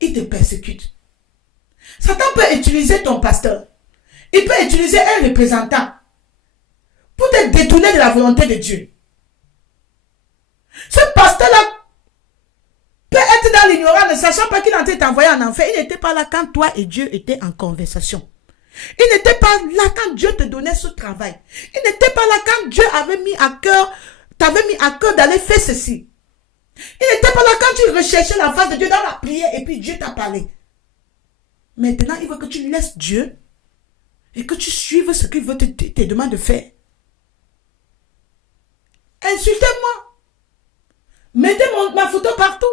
Il te persécute. Satan peut utiliser ton pasteur. Il peut utiliser un représentant pour te détourner de la volonté de Dieu. Ce pasteur-là peut être dans l'ignorance ne sachant pas qu'il est en train de t'envoyer en enfer, il n'était pas là quand toi et Dieu étaient en conversation. Il n'était pas là quand Dieu te donnait ce travail. Il n'était pas là quand Dieu avait mis à cœur, t'avait mis à cœur d'aller faire ceci. Il n'était pas là quand tu recherchais la face de Dieu dans la prière et puis Dieu t'a parlé. Maintenant, il veut que tu laisses Dieu et que tu suives ce qu'il veut te demande de faire. Insultez-moi. Mettez ma photo partout.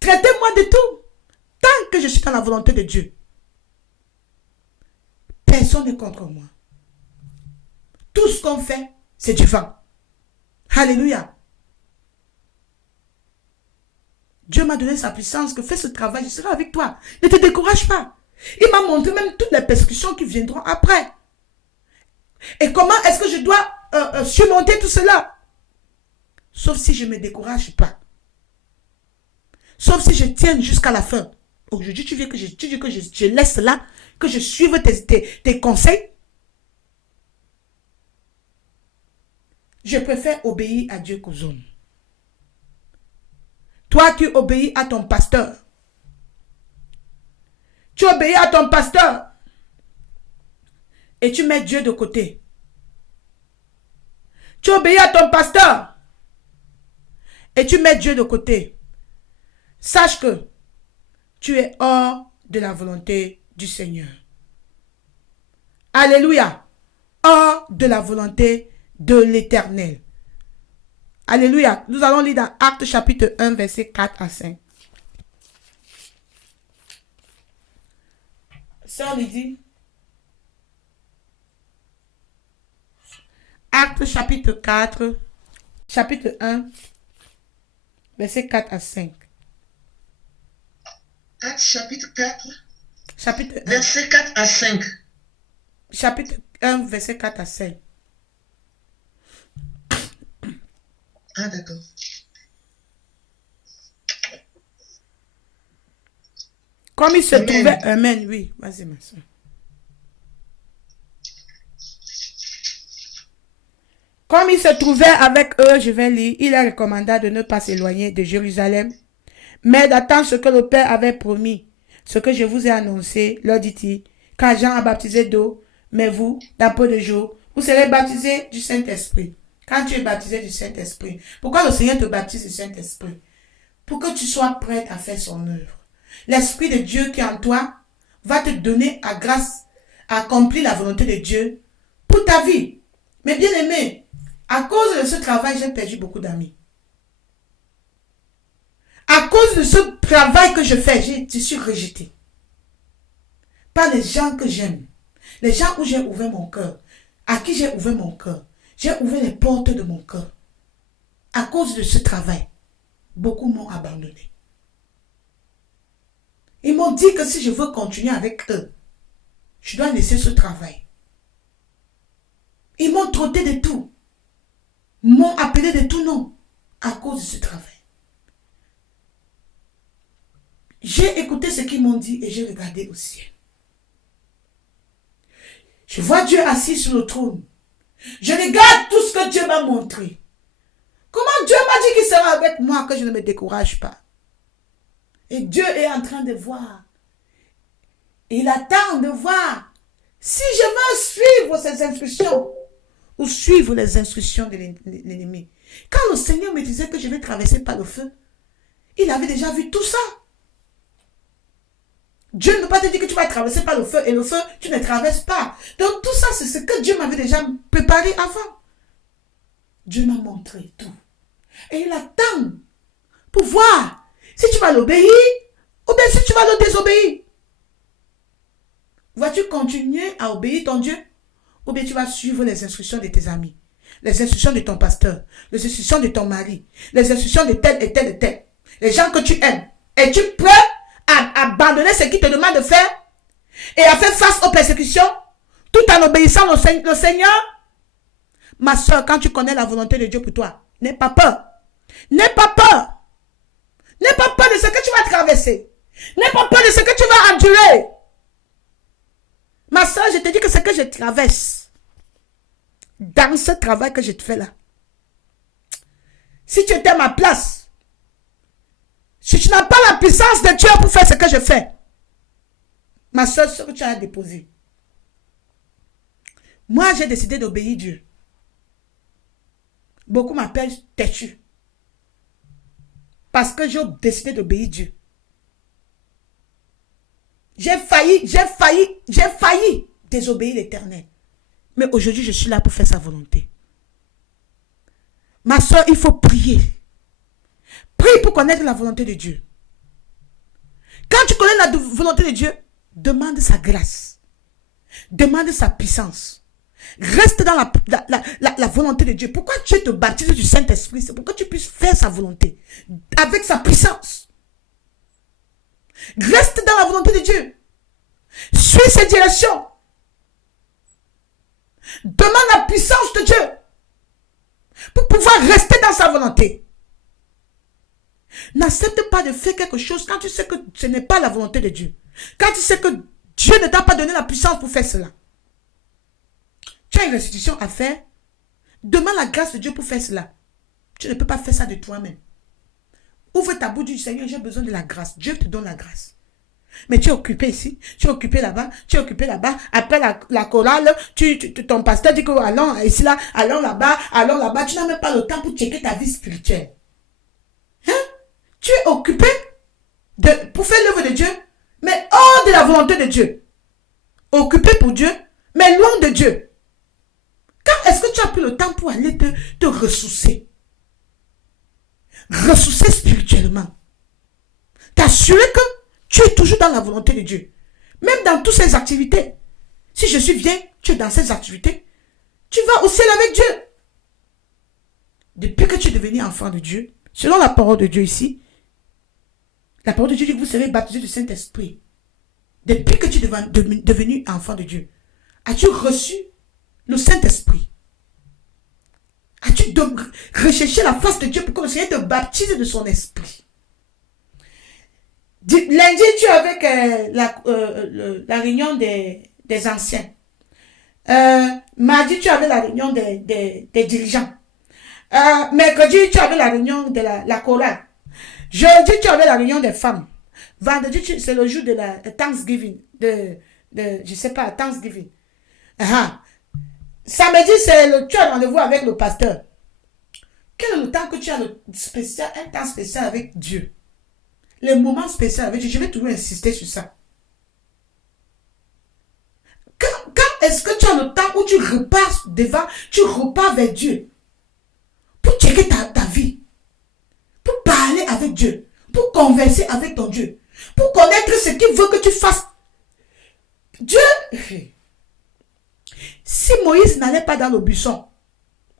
Traitez-moi de tout. Tant que je suis dans la volonté de Dieu. Personne n'est contre moi. Tout ce qu'on fait, c'est du vent. Alléluia. Dieu m'a donné sa puissance, que fais ce travail, je serai avec toi. Ne te décourage pas. Il m'a montré même toutes les persécutions qui viendront après. Et comment est-ce que je dois surmonter tout cela? Sauf si je ne me décourage pas. Sauf si je tiens jusqu'à la fin. Aujourd'hui, tu dis que je laisse là, que je suive tes conseils. Je préfère obéir à Dieu qu'aux hommes. Toi qui obéis à ton pasteur. Tu obéis à ton pasteur. Et tu mets Dieu de côté. Tu obéis à ton pasteur. Et tu mets Dieu de côté. Sache que tu es hors de la volonté du Seigneur. Alléluia. Hors de la volonté de l'Éternel. Alléluia. Nous allons lire dans Actes chapitre 1, verset 4 à 5. Sœur Lydie. Actes chapitre 4, chapitre 1, verset 4 à 5. Actes chapitre 4, Chapitre 1. verset 4 à 5. Chapitre 1, verset 4 à 5. Ah, d'accord. Comme il se Amen. trouvait, amen, oui, vas-y ma soeur. Comme il se trouvait avec eux, je vais lire, il leur recommanda de ne pas s'éloigner de Jérusalem, mais d'attendre ce que le Père avait promis, ce que je vous ai annoncé, leur dit-il, car Jean a baptisé d'eau, mais vous, dans peu de jours, vous serez baptisés du Saint-Esprit. Quand tu es baptisé du Saint-Esprit, pourquoi le Seigneur te baptise du Saint-Esprit? Pour que tu sois prêt à faire son œuvre. L'Esprit de Dieu qui est en toi va te donner à grâce à accomplir la volonté de Dieu pour ta vie. Mais bien aimé, à cause de ce travail, j'ai perdu beaucoup d'amis. À cause de ce travail que je fais, je suis rejeté. Par les gens que j'aime. Les gens où j'ai ouvert mon cœur. À qui j'ai ouvert mon cœur. J'ai ouvert les portes de mon cœur. À cause de ce travail, beaucoup m'ont abandonné. Ils m'ont dit que si je veux continuer avec eux, je dois laisser ce travail. Ils m'ont trotté de tout. M'ont appelé de tout nom à cause de ce travail. J'ai écouté ce qu'ils m'ont dit et j'ai regardé au ciel. Je vois Dieu assis sur le trône. Je regarde tout ce que Dieu m'a montré. Comment Dieu m'a dit qu'il sera avec moi, que je ne me décourage pas. Et Dieu est en train de voir. Il attend de voir si je veux suivre ses instructions ou suivre les instructions de l'ennemi. Quand le Seigneur me disait que je vais traverser par le feu, il avait déjà vu tout ça. Dieu ne peut pas te dire que tu vas traverser par le feu et le feu, tu ne traverses pas. Donc tout ça, c'est ce que Dieu m'avait déjà préparé avant. Dieu m'a montré tout. Et il attend pour voir si tu vas l'obéir ou bien si tu vas le désobéir. Vas-tu continuer à obéir ton Dieu ou bien tu vas suivre les instructions de tes amis, les instructions de ton pasteur, les instructions de ton mari, les instructions de tel et tel et tel, les gens que tu aimes. Es-tu prêt à abandonner ce qu'il te demande de faire et à faire face aux persécutions tout en obéissant au Seigneur? Ma soeur, quand tu connais la volonté de Dieu pour toi, n'aie pas peur. N'aie pas peur. N'aie pas peur de ce que tu vas traverser. N'aie pas peur de ce que tu vas endurer. Ma soeur, je te dis que ce que je traverse, dans ce travail que je te fais là, si tu étais à ma place, Si tu n'as pas la puissance de Dieu pour faire ce que je fais, ma soeur, ce que tu as déposé. Moi, j'ai décidé d'obéir Dieu. Beaucoup m'appellent têtu. Parce que j'ai décidé d'obéir Dieu. J'ai failli désobéir l'Éternel. Mais aujourd'hui, je suis là pour faire sa volonté. Ma soeur, il faut prier. Prie pour connaître la volonté de Dieu. Quand tu connais la volonté de Dieu, demande sa grâce. Demande sa puissance. Reste dans la volonté de Dieu. Pourquoi Dieu te baptise du Saint-Esprit? C'est pour que tu puisses faire sa volonté. Avec sa puissance. Reste dans la volonté de Dieu. Suis ses directions. Demande la puissance de Dieu. Pour pouvoir rester dans sa volonté. N'accepte pas de faire quelque chose quand tu sais que ce n'est pas la volonté de Dieu. Quand tu sais que Dieu ne t'a pas donné la puissance pour faire cela. Tu as une restitution à faire. Demande la grâce de Dieu pour faire cela. Tu ne peux pas faire ça de toi-même. Ouvre ta bouche du Seigneur, j'ai besoin de la grâce. Dieu te donne la grâce. Mais tu es occupé ici, tu es occupé là-bas, tu es occupé là-bas. Après la chorale, ton pasteur dit que allons ici, là, allons là-bas, allons là-bas. Tu n'as même pas le temps pour checker ta vie spirituelle. Hein? Tu es occupé pour faire l'œuvre de Dieu, mais hors de la volonté de Dieu. Occupé pour Dieu, mais loin de Dieu. Quand est-ce que tu as pris le temps pour aller te ressourcer? Ressourcer spirituellement. T'assurer que tu es toujours dans la volonté de Dieu. Même dans toutes ces activités. Si je suis bien, tu es dans ces activités. Tu vas au ciel avec Dieu. Depuis que tu es devenu enfant de Dieu, selon la parole de Dieu ici, la parole de Dieu dit que vous serez baptisés du Saint-Esprit. Depuis que tu es devenu enfant de Dieu, as-tu reçu le Saint-Esprit? As-tu donc recherché la face de Dieu pour que le Seigneur te baptise de son esprit? Lundi, tu es avec la réunion des anciens. Mardi, tu avais la réunion des dirigeants. Mercredi, tu avais la réunion de la chorale. Jeudi, tu avais la réunion des femmes. Vendredi, c'est le jour de la Thanksgiving. Je sais pas, Thanksgiving. Samedi, tu as rendez-vous avec le pasteur. Quel est le temps que tu as un temps spécial avec Dieu? Les moments spéciaux avec Dieu, je vais toujours insister sur ça. Quand est-ce que tu as le temps où tu repars vers Dieu pour checker ta vie, pour parler avec Dieu, pour converser avec ton Dieu, pour connaître ce qu'il veut que tu fasses? Dieu, si Moïse n'allait pas dans le buisson,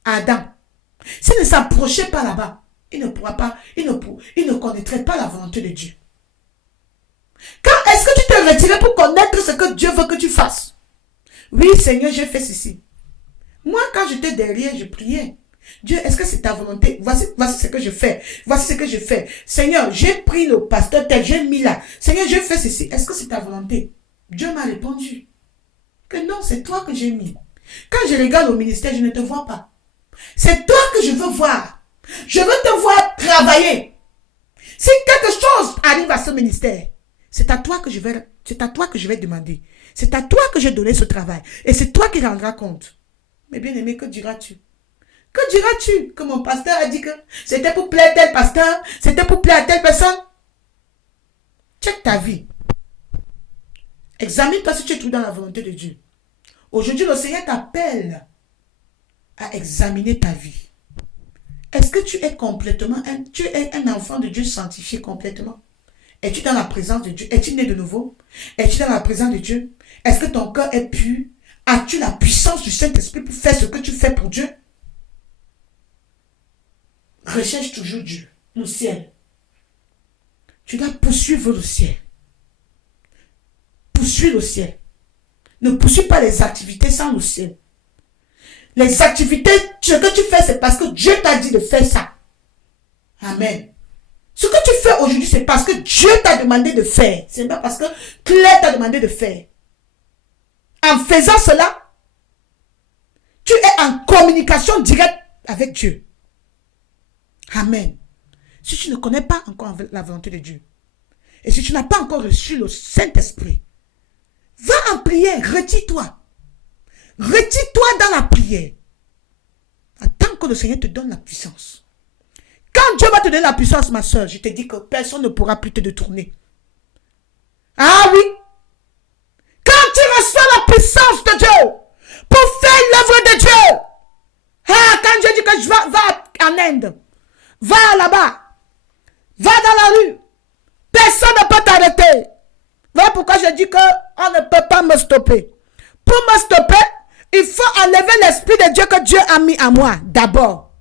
Adam, s'il ne s'approchait pas là-bas, il ne connaîtrait pas la volonté de Dieu. Quand est-ce que tu t'es retiré pour connaître ce que Dieu veut que tu fasses? Oui, Seigneur, j'ai fait ceci. Moi, quand j'étais derrière, je priais. Dieu, est-ce que c'est ta volonté? Voici ce que je fais. Voici ce que je fais. Seigneur, j'ai pris le pasteur tel, j'ai mis là. Seigneur, j'ai fait ceci. Est-ce que c'est ta volonté? Dieu m'a répondu que non, c'est toi que j'ai mis. Quand je regarde au ministère, je ne te vois pas. C'est toi que je veux voir. Je veux te voir travailler. Si quelque chose arrive à ce ministère, c'est à toi que je vais demander. C'est à toi que j'ai donné ce travail. Et c'est toi qui rendras compte. Mais bien aimé, que diras-tu? Que diras-tu? Que mon pasteur a dit que c'était pour plaire tel pasteur, c'était pour plaire à telle personne. Check ta vie. Examine-toi si tu es tout dans la volonté de Dieu. Aujourd'hui, le Seigneur t'appelle à examiner ta vie. Est-ce que tu es un enfant de Dieu sanctifié complètement? Es-tu dans la présence de Dieu? Es-tu né de nouveau? Es-tu dans la présence de Dieu? Est-ce que ton cœur est pur? As-tu la puissance du Saint-Esprit pour faire ce que tu fais pour Dieu? Recherche toujours Dieu, le ciel. Tu dois poursuivre le ciel. Poursuis le ciel. Ne poursuis pas les activités sans le ciel. Les activités, ce que tu fais, c'est parce que Dieu t'a dit de faire ça. Amen. Ce que tu fais aujourd'hui, c'est parce que Dieu t'a demandé de faire. Ce n'est pas parce que Claire t'a demandé de faire. En faisant cela, tu es en communication directe avec Dieu. Amen. Si tu ne connais pas encore la volonté de Dieu, et si tu n'as pas encore reçu le Saint-Esprit, va en prière, retire-toi. Retire-toi dans la prière. Attends que le Seigneur te donne la puissance. Quand Dieu va te donner la puissance, ma soeur, je te dis que personne ne pourra plus te détourner. Ah oui. Quand tu reçois la puissance de Dieu pour faire l'œuvre de Dieu. Ah, quand Dieu dit que je va en Inde, va là-bas, va dans la rue, personne ne peut t'arrêter. Voilà pourquoi je dis qu'on ne peut pas me stopper. Pour me stopper, il faut enlever l'esprit de Dieu que Dieu a mis en moi d'abord.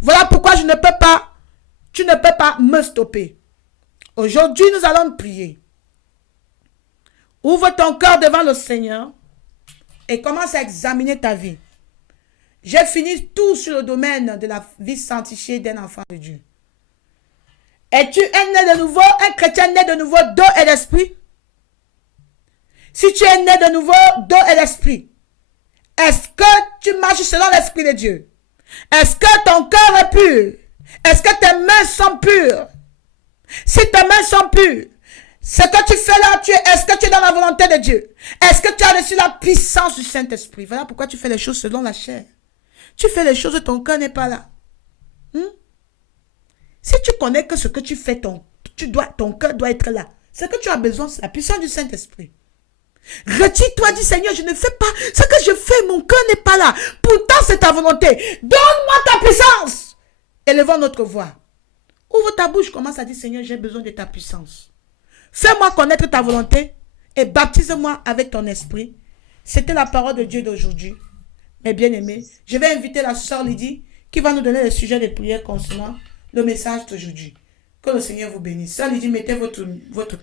Voilà pourquoi tu ne peux pas me stopper. Aujourd'hui, nous allons prier. Ouvre ton cœur devant le Seigneur et commence à examiner ta vie. J'ai fini tout sur le domaine de la vie sanctifiée d'un enfant de Dieu. Es-tu un né de nouveau, un chrétien né de nouveau d'eau et d'esprit? Si tu es né de nouveau d'eau et d'esprit, est-ce que tu marches selon l'esprit de Dieu? Est-ce que ton cœur est pur? Est-ce que tes mains sont pures? Si tes mains sont pures, ce que tu fais là, est-ce que tu es dans la volonté de Dieu? Est-ce que tu as reçu la puissance du Saint-Esprit? Voilà pourquoi tu fais les choses selon la chair. Tu fais les choses, ton cœur n'est pas là. Si tu connais que ce que tu fais, ton cœur doit être là. Ce que tu as besoin, c'est la puissance du Saint-Esprit. Retire-toi, dis Seigneur, je ne fais pas ce que je fais, mon cœur n'est pas là. Pourtant, c'est ta volonté. Donne-moi ta puissance. Élevons notre voix. Ouvre ta bouche, commence à dire Seigneur, j'ai besoin de ta puissance. Fais-moi connaître ta volonté et baptise-moi avec ton esprit. C'était la parole de Dieu d'aujourd'hui. Mes bien-aimés, je vais inviter la sœur Lydie qui va nous donner le sujet de prière concernant le message d'aujourd'hui. Que le Seigneur vous bénisse. Sœur Lydie, mettez votre